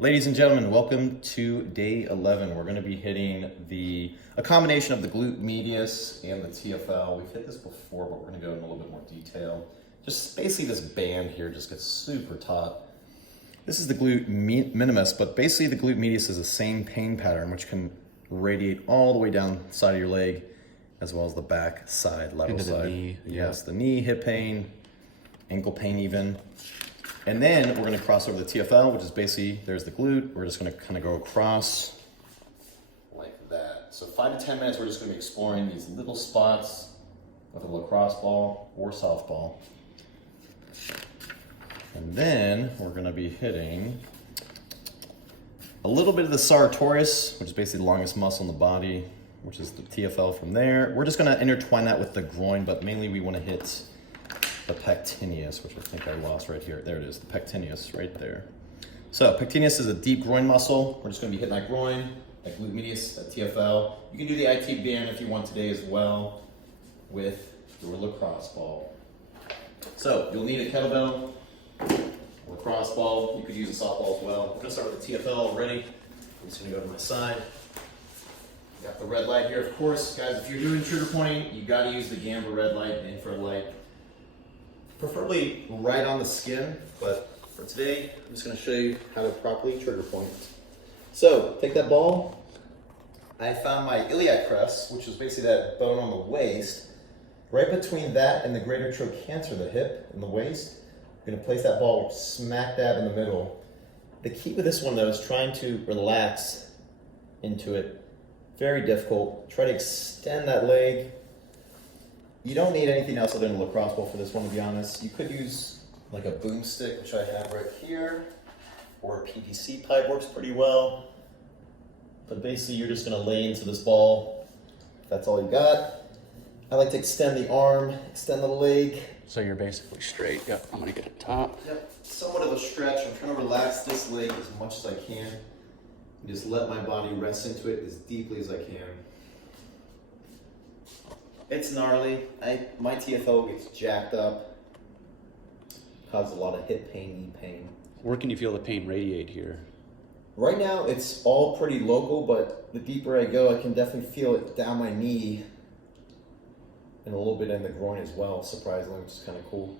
Ladies and gentlemen, welcome to day 11. We're going to be hitting a combination of the glute medius and the TFL. We've hit this before, but we're going to go in a little bit more detail. Just basically this band here just gets super taut. This is the glute minimus, but basically the glute medius is the same pain pattern, which can radiate all the way down the side of your leg, as well as the back side, lateral Into side. the knee. Yes, the knee, hip pain, ankle pain even. And then we're gonna cross over the TFL, which is basically, there's the glute. We're just gonna kind of go across like that. So 5 to 10 minutes, we're just gonna be exploring these little spots with a lacrosse ball or softball. And then we're gonna be hitting a little bit of the sartorius, which is basically the longest muscle in the body, which is the TFL from there. We're just gonna intertwine that with the groin, but mainly we wanna hit the pectineus, which I think I lost right here. There it is, the pectineus right there. So pectineus is a deep groin muscle. We're just gonna be hitting that groin, that glute medius, that TFL. You can do the IT band if you want today as well with your lacrosse ball. So you'll need a kettlebell, lacrosse ball. You could use a softball as well. We're gonna start with the TFL already. I'm just gonna go to my side. Got the red light here, of course. Guys, if you're doing trigger pointing, you gotta use the Gamma red light, the infrared light. Preferably right on the skin, but for today, I'm just gonna show you how to properly trigger point. So, take that ball. I found my iliac crest, which is basically that bone on the waist. Right between that and the greater trochanter, the hip and the waist, I'm gonna place that ball smack dab in the middle. The key with this one though is trying to relax into it. Very difficult. Try to extend that leg. You don't need anything else other than a lacrosse ball for this one, to be honest. You could use like a boomstick, which I have right here, or a PVC pipe works pretty well. But basically, you're just gonna lay into this ball. That's all you got. I like to extend the arm, extend the leg. So you're basically straight. Yep, I'm gonna get it top. Yep, somewhat of a stretch. I'm trying to relax this leg as much as I can. And just let my body rest into it as deeply as I can. It's gnarly. My TFL gets jacked up. Causes a lot of hip pain, knee pain. Where can you feel the pain radiate here? Right now, it's all pretty local, but the deeper I go, I can definitely feel it down my knee and a little bit in the groin as well, surprisingly, which is kind of cool.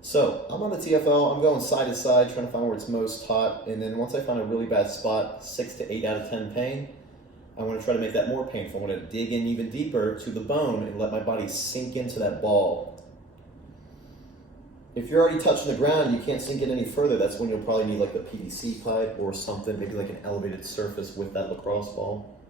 So, I'm on the TFL. I'm going side to side, trying to find where it's most taut. And then once I find a really bad spot, 6 to 8 out of 10 pain, I want to try to make that more painful. I want to dig in even deeper to the bone and let my body sink into that ball. If you're already touching the ground and you can't sink in any further, that's when you'll probably need like the PVC pipe or something, maybe like an elevated surface with that lacrosse ball.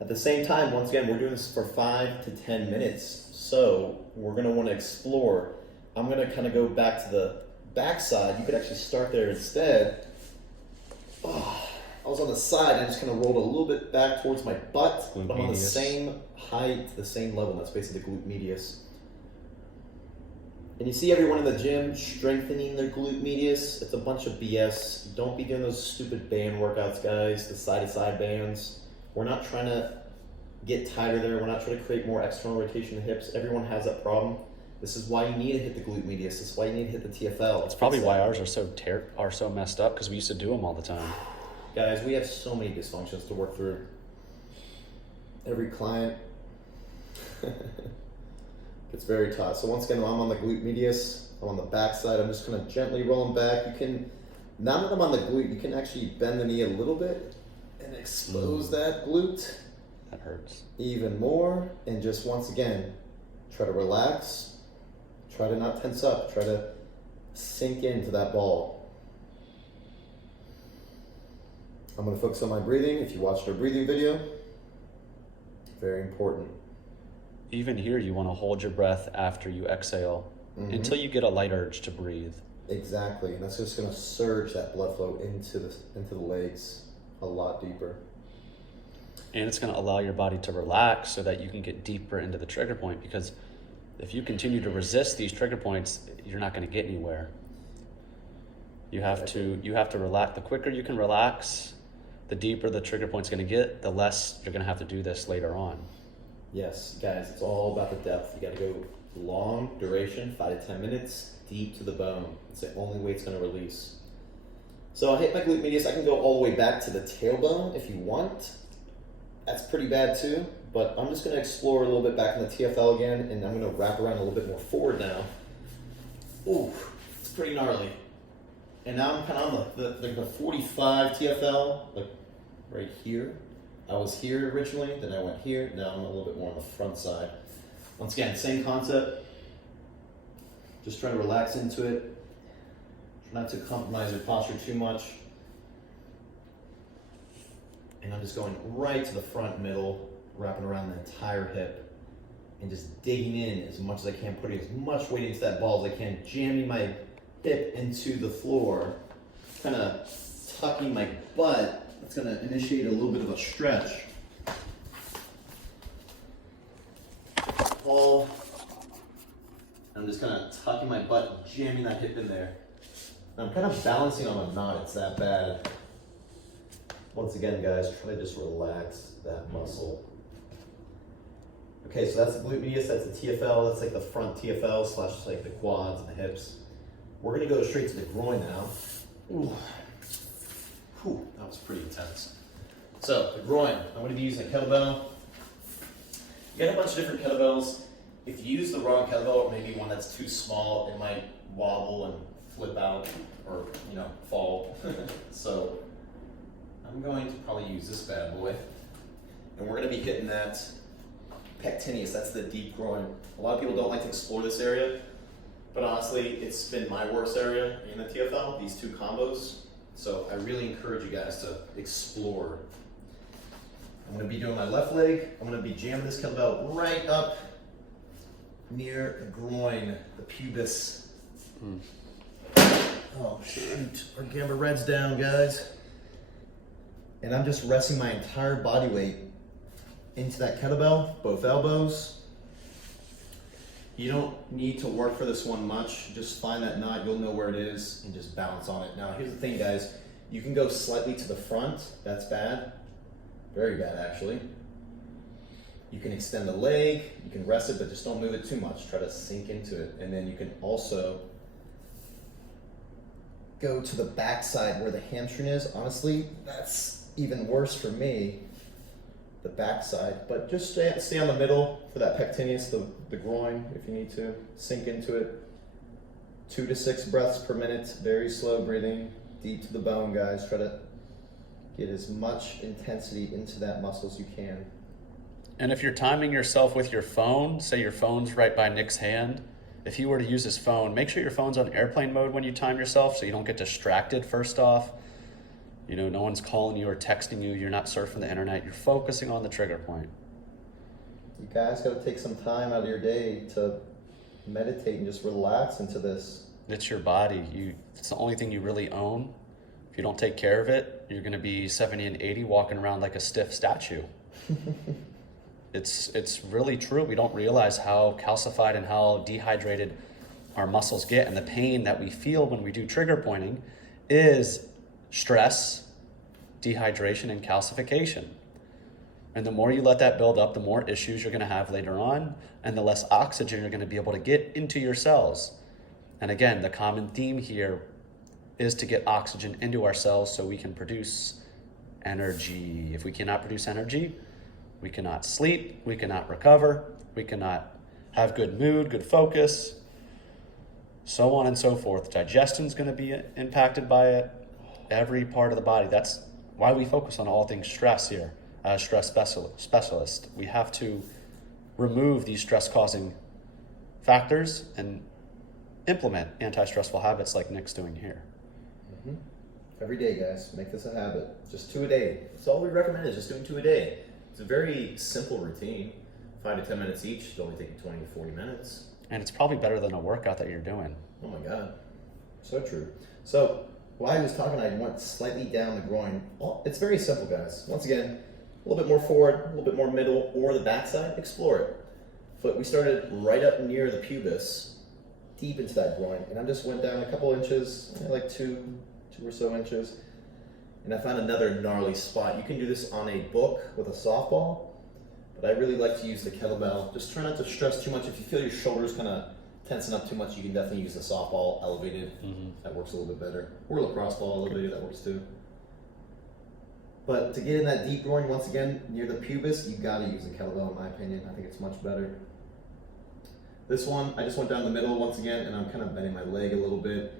At the same time, once again, we're doing this for 5 to 10 minutes. So we're going to want to explore. I'm going to kind of go back to the back side. You could actually start there instead. I was on the side, I just kind of rolled a little bit back towards my butt, but I'm on the same height, the same level. That's basically the glute medius. And you see everyone in the gym strengthening their glute medius. It's a bunch of BS. Don't be doing those stupid band workouts, guys, the side-to-side bands. We're not trying to get tighter there. We're not trying to create more external rotation in the hips. Everyone has that problem. This is why you need to hit the glute medius. This is why you need to hit the TFL. It's probably why ours are so messed up, because we used to do them all the time. Guys, we have so many dysfunctions to work through. Every client gets very taut. So once again, I'm on the glute medius. I'm on the back side. I'm just kind of gently rolling back. You can, now that I'm on the glute, you can actually bend the knee a little bit and expose that glute. That hurts. Even more. And just once again, try to relax. Try to not tense up. Try to sink into that ball. I'm going to focus on my breathing. If you watched our breathing video, very important. Into here, you want to hold your breath after you exhale until you get a light urge to breathe. Exactly, and that's just going to surge that blood flow into the legs a lot deeper. And it's going to allow your body to relax so that you can get deeper into the trigger point, because if you continue to resist these trigger points, you're not going to get anywhere. You have to relax. The quicker you can relax, the deeper the trigger point's going to get, the less you're going to have to do this later on. Yes, guys, it's all about the depth. You got to go long duration, 5 to 10 minutes, deep to the bone. It's the only way it's going to release. So I hit my glute medius. I can go all the way back to the tailbone if you want. That's pretty bad too, but I'm just gonna explore a little bit back in the TFL again, and I'm gonna wrap around a little bit more forward now. Ooh, it's pretty gnarly. And now I'm kind of on the 45 TFL, like right here. I was here originally, then I went here. Now I'm a little bit more on the front side. Once again, same concept. Just trying to relax into it. Try not to compromise your posture too much. And I'm just going right to the front middle, wrapping around the entire hip, and just digging in as much as I can, putting as much weight into that ball as I can, jamming my hip into the floor, kind of tucking my butt. That's going to initiate a little bit of a stretch. Ball. I'm just kind of tucking my butt and jamming that hip in there. And I'm kind of balancing on a knot. It's that bad. Once again, guys, try to just relax that muscle. Okay, so that's the glute medius, that's the TFL, that's like the front TFL slash like the quads and the hips. We're gonna go straight to the groin now. Ooh. Whew, that was pretty intense. So, the groin, I'm gonna be using a kettlebell. You got a bunch of different kettlebells. If you use the wrong kettlebell, or maybe one that's too small, it might wobble and flip out or, you know, fall. So, I'm going to probably use this bad boy. And we're gonna be hitting that pectineus, that's the deep groin. A lot of people don't like to explore this area, but honestly, it's been my worst area in the TFL, these two combos. So I really encourage you guys to explore. I'm gonna be doing my left leg. I'm gonna be jamming this kettlebell right up near the groin, the pubis. Oh shoot, our gamma red's down, guys. And I'm just resting my entire body weight into that kettlebell, both elbows. You don't need to work for this one much. Just find that knot, you'll know where it is, and just bounce on it. Now, here's the thing, guys. You can go slightly to the front. That's bad. Very bad, actually. You can extend the leg. You can rest it, but just don't move it too much. Try to sink into it. And then you can also go to the back side where the hamstring is. Honestly, that's even worse for me, the back side. But just stay on the middle for that pectineus, the groin, if you need to. Sink into it. 2 to 6 breaths per minute. Very slow breathing, deep to the bone, guys. Try to get as much intensity into that muscle as you can. And if you're timing yourself with your phone, say your phone's right by Nick's hand, if he were to use his phone, make sure your phone's on airplane mode when you time yourself so you don't get distracted first off. You know, no one's calling you or texting you. You're not surfing the internet. You're focusing on the trigger point. You guys got to take some time out of your day to meditate and just relax into this. It's your body. It's the only thing you really own. If you don't take care of it, you're going to be 70 and 80 walking around like a stiff statue. It's really true. We don't realize how calcified and how dehydrated our muscles get, and the pain that we feel when we do trigger pointing is stress, dehydration, and calcification. And the more you let that build up, the more issues you're going to have later on, and the less oxygen you're going to be able to get into your cells. And again, the common theme here is to get oxygen into our cells so we can produce energy. If we cannot produce energy, we cannot sleep, we cannot recover, we cannot have good mood, good focus, so on and so forth. Digestion's going to be impacted by it. Every part of the body. That's why we focus on all things stress here as stress specialist. We have to remove these stress-causing factors and implement anti-stressful habits like Nick's doing here. Mm-hmm. Every day, guys, make this a habit. Just 2 a day. That's all we recommend is just doing 2 a day. It's a very simple routine. 5 to 10 minutes each. It'll only take you 20 to 40 minutes. And it's probably better than a workout that you're doing. Oh my God. So true. So while I was talking, I went slightly down the groin. Well, it's very simple, guys. Once again, a little bit more forward, a little bit more middle, or the backside. Explore it. But we started right up near the pubis, deep into that groin. And I just went down a couple inches, like two or so inches. And I found another gnarly spot. You can do this on a book with a softball, but I really like to use the kettlebell. Just try not to stress too much. If you feel your shoulders kind of tensing up too much, you can definitely use the softball elevated. That works a little bit better. Or lacrosse ball elevated, that works too. But to get in that deep groin, once again, near the pubis, you gotta use the kettlebell in my opinion. I think it's much better. This one, I just went down the middle once again, and I'm kind of bending my leg a little bit.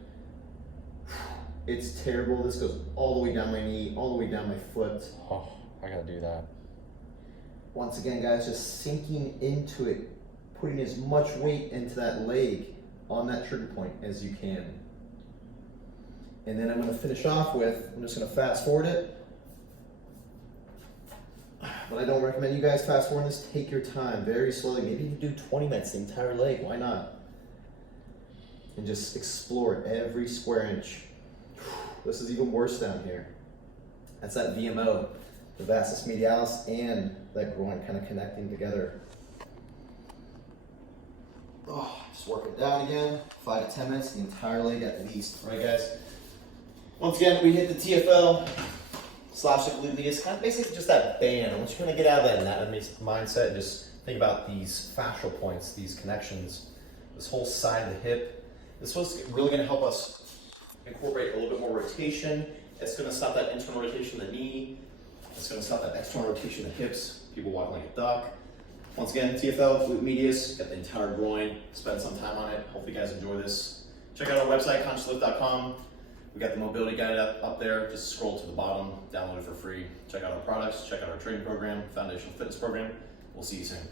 It's terrible. This goes all the way down my knee, all the way down my foot. Oh, I gotta do that. Once again, guys, just sinking into it, putting as much weight into that leg on that trigger point as you can. And then I'm gonna finish off with, I'm just gonna fast forward it. But I don't recommend you guys fast forward this. Take your time, very slowly. Maybe you can do 20 minutes, the entire leg, why not? And just explore it, every square inch. This is even worse down here. That's that VMO, the vastus medialis and that groin kind of connecting together. Oh, just work it down again, 5 to 10 minutes, the entire leg at least. All right, guys? Once again, we hit the TFL / the glute medius, kind of basically just that band. I want you to kind of get out of that anatomy mindset and just think about these fascial points, these connections, this whole side of the hip. This was really going to help us incorporate a little bit more rotation. It's going to stop that internal rotation of the knee. It's going to stop that external rotation of the hips. People walk like a duck. Once again, TFL, glute medius, got the entire groin. Spend some time on it. Hopefully you guys enjoy this. Check out our website, consciouslift.com. We got the mobility guide up there. Just scroll to the bottom, download it for free. Check out our products, check out our training program, foundational fitness program. We'll see you soon.